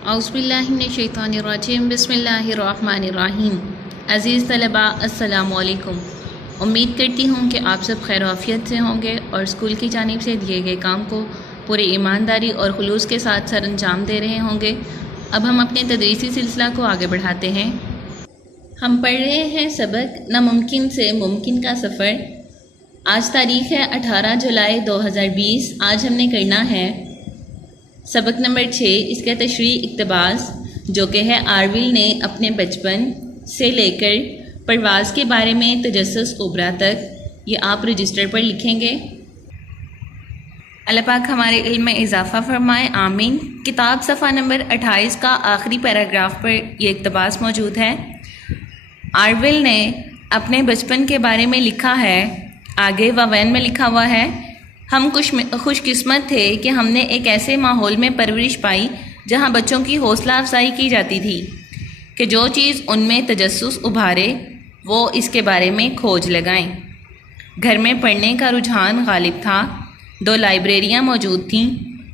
اعوذ باللہ من الشیطان الرجیم، بسم اللہ الرحمن الرحیم۔ عزیز طلباء، السلام علیکم۔ امید کرتی ہوں کہ آپ سب خیر و عافیت سے ہوں گے اور اسکول کی جانب سے دیے گئے کام کو پورے ایمانداری اور خلوص کے ساتھ سر انجام دے رہے ہوں گے۔ اب ہم اپنے تدریسی سلسلہ کو آگے بڑھاتے ہیں۔ ہم پڑھ رہے ہیں سبق ناممکن سے ممکن کا سفر۔ آج تاریخ ہے 18 جولائی 2020۔ آج ہم نے کرنا ہے سبق نمبر 6، اس کا تشریح اقتباس، جو کہ ہے آرویل نے اپنے بچپن سے لے کر پرواز کے بارے میں تجسس ابھرا تک۔ یہ آپ رجسٹر پر لکھیں گے۔ اللہ پاک ہمارے علم میں اضافہ فرمائے، آمین۔ کتاب صفحہ نمبر 28 کا آخری پیراگراف پر یہ اقتباس موجود ہے۔ آرویل نے اپنے بچپن کے بارے میں لکھا ہے، آگے واوین میں لکھا ہوا ہے، ہم خوش قسمت تھے کہ ہم نے ایک ایسے ماحول میں پرورش پائی جہاں بچوں کی حوصلہ افزائی کی جاتی تھی کہ جو چیز ان میں تجسس ابھارے وہ اس کے بارے میں کھوج لگائیں۔ گھر میں پڑھنے کا رجحان غالب تھا۔ 2 لائبریریاں موجود تھیں،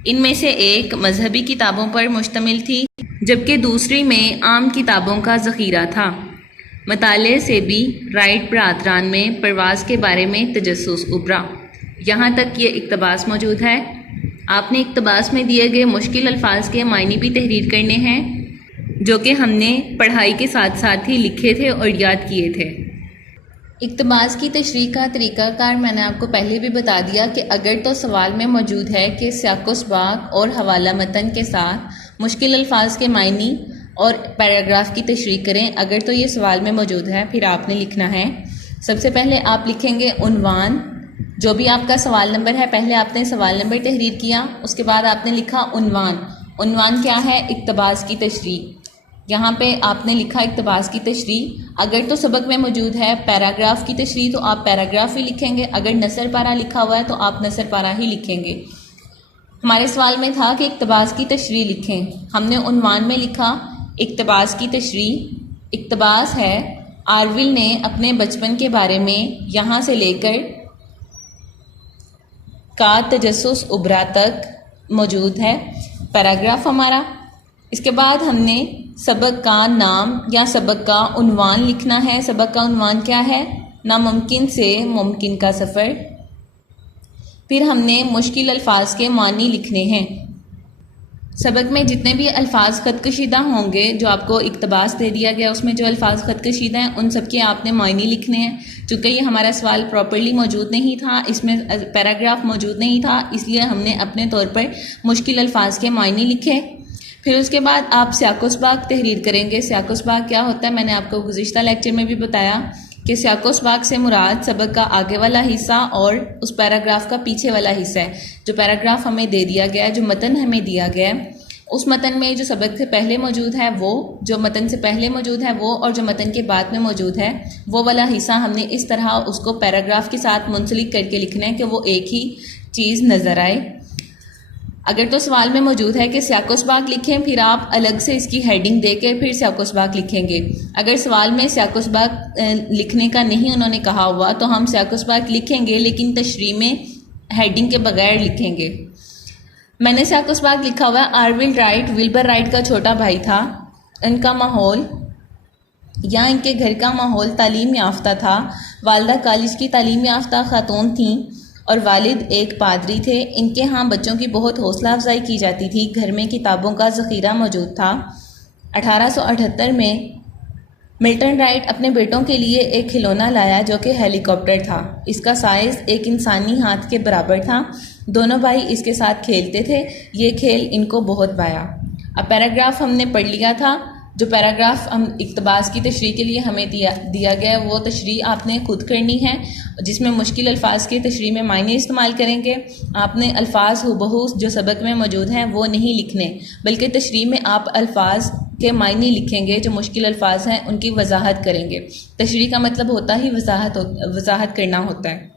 ان میں سے ایک مذہبی کتابوں پر مشتمل تھی جبکہ دوسری میں عام کتابوں کا ذخیرہ تھا۔ مطالعے سے بھی رائٹ برادران میں پرواز کے بارے میں تجسس ابھرا۔ یہاں تک یہ اقتباس موجود ہے۔ آپ نے اقتباس میں دیے گئے مشکل الفاظ کے معنی بھی تحریر کرنے ہیں، جو کہ ہم نے پڑھائی کے ساتھ ساتھ ہی لکھے تھے اور یاد کیے تھے۔ اقتباس کی تشریح کا طریقہ کار میں نے آپ کو پہلے بھی بتا دیا کہ اگر تو سوال میں موجود ہے کہ سیاق و سباق اور حوالہ متن کے ساتھ مشکل الفاظ کے معنی اور پیراگراف کی تشریح کریں، اگر تو یہ سوال میں موجود ہے، پھر آپ نے لکھنا ہے۔ سب سے پہلے آپ لکھیں گے عنوان، جو بھی آپ کا سوال نمبر ہے، پہلے آپ نے سوال نمبر تحریر کیا، اس کے بعد آپ نے لکھا عنوان۔ عنوان کیا ہے؟ اقتباس کی تشریح۔ یہاں پہ آپ نے لکھا اقتباس کی تشریح۔ اگر تو سبق میں موجود ہے پیراگراف کی تشریح تو آپ پیراگراف ہی لکھیں گے، اگر نثر پارہ لکھا ہوا ہے تو آپ نثر پارہ ہی لکھیں گے۔ ہمارے سوال میں تھا کہ اقتباس کی تشریح لکھیں، ہم نے عنوان میں لکھا اقتباس کی تشریح۔ اقتباس ہے آرویل نے اپنے بچپن کے بارے میں یہاں سے لے کر کا تجسس ابھرا تک موجود ہے پیراگراف ہمارا۔ اس کے بعد ہم نے سبق کا نام یا سبق کا عنوان لکھنا ہے۔ سبق کا عنوان کیا ہے؟ ناممکن سے ممکن کا سفر۔ پھر ہم نے مشکل الفاظ کے معنی لکھنے ہیں۔ سبق میں جتنے بھی الفاظ خط کشیدہ ہوں گے، جو آپ کو اقتباس دے دیا گیا اس میں جو الفاظ خط کشیدہ ہیں، ان سب کے آپ نے معنی لکھنے ہیں۔ چونکہ یہ ہمارا سوال پراپرلی موجود نہیں تھا، اس میں پیراگراف موجود نہیں تھا، اس لیے ہم نے اپنے طور پر مشکل الفاظ کے معنی لکھے۔ پھر اس کے بعد آپ سیاق و سباق تحریر کریں گے۔ سیاق و سباق کیا ہوتا ہے؟ میں نے آپ کو گزشتہ لیکچر میں بھی بتایا کہ سیاق و سباق سے مراد سبق کا آگے والا حصہ اور اس پیراگراف کا پیچھے والا حصہ ہے۔ جو پیراگراف ہمیں دے دیا گیا ہے، جو متن ہمیں دیا گیا ہے، اس متن میں جو سبق سے پہلے موجود ہے وہ، جو متن سے پہلے موجود ہے وہ، اور جو متن کے بعد میں موجود ہے وہ والا حصہ ہم نے اس طرح اس کو پیراگراف کے ساتھ منسلک کر کے لکھنا ہے کہ وہ ایک ہی چیز نظر آئے۔ اگر تو سوال میں موجود ہے کہ سیاق و سباق لکھیں، پھر آپ الگ سے اس کی ہیڈنگ دے کے پھر سیاق و سباق لکھیں گے۔ اگر سوال میں سیاق و سباق لکھنے کا نہیں انہوں نے کہا ہوا تو ہم سیاق و سباق لکھیں گے، لیکن تشریح میں ہیڈنگ کے بغیر لکھیں گے۔ میں نے سیاق و سباق لکھا ہوا ہے، آرویل رائٹ ولبر رائٹ کا چھوٹا بھائی تھا۔ ان کا ماحول یا ان کے گھر کا ماحول تعلیم یافتہ تھا۔ والدہ کالج کی تعلیم یافتہ خاتون تھیں اور والد ایک پادری تھے۔ ان کے ہاں بچوں کی بہت حوصلہ افزائی کی جاتی تھی۔ گھر میں کتابوں کا ذخیرہ موجود تھا۔ 1878 میں ملٹن رائٹ اپنے بیٹوں کے لیے ایک کھلونا لایا جو کہ ہیلی کاپٹر تھا۔ اس کا سائز ایک انسانی ہاتھ کے برابر تھا۔ دونوں بھائی اس کے ساتھ کھیلتے تھے۔ یہ کھیل ان کو بہت بھایا۔ اب پیراگراف ہم نے پڑھ لیا تھا۔ جو پیراگراف ہم اقتباس کی تشریح کے لیے ہمیں دیا گیا وہ تشریح آپ نے خود کرنی ہے، جس میں مشکل الفاظ کی تشریح میں معنی استعمال کریں گے۔ آپ نے الفاظ ہو جو سبق میں موجود ہیں وہ نہیں لکھنے، بلکہ تشریح میں آپ الفاظ کے معنی لکھیں گے۔ جو مشکل الفاظ ہیں ان کی وضاحت کریں گے۔ تشریح کا مطلب ہوتا ہی وضاحت کرنا ہوتا ہے۔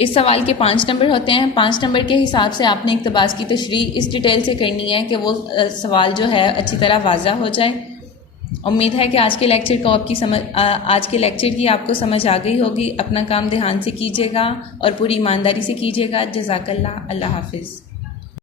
اس سوال کے 5 نمبر ہوتے ہیں۔ 5 نمبر کے حساب سے آپ نے اقتباس کی تشریح اس ڈیٹیل سے کرنی ہے کہ وہ سوال جو ہے اچھی طرح واضح ہو جائے۔ امید ہے کہ آج کے لیکچر کی آپ کو سمجھ آ گئی ہوگی۔ اپنا کام دھیان سے کیجیے گا اور پوری ایمانداری سے کیجیے گا۔ جزاک اللہ۔ اللہ حافظ۔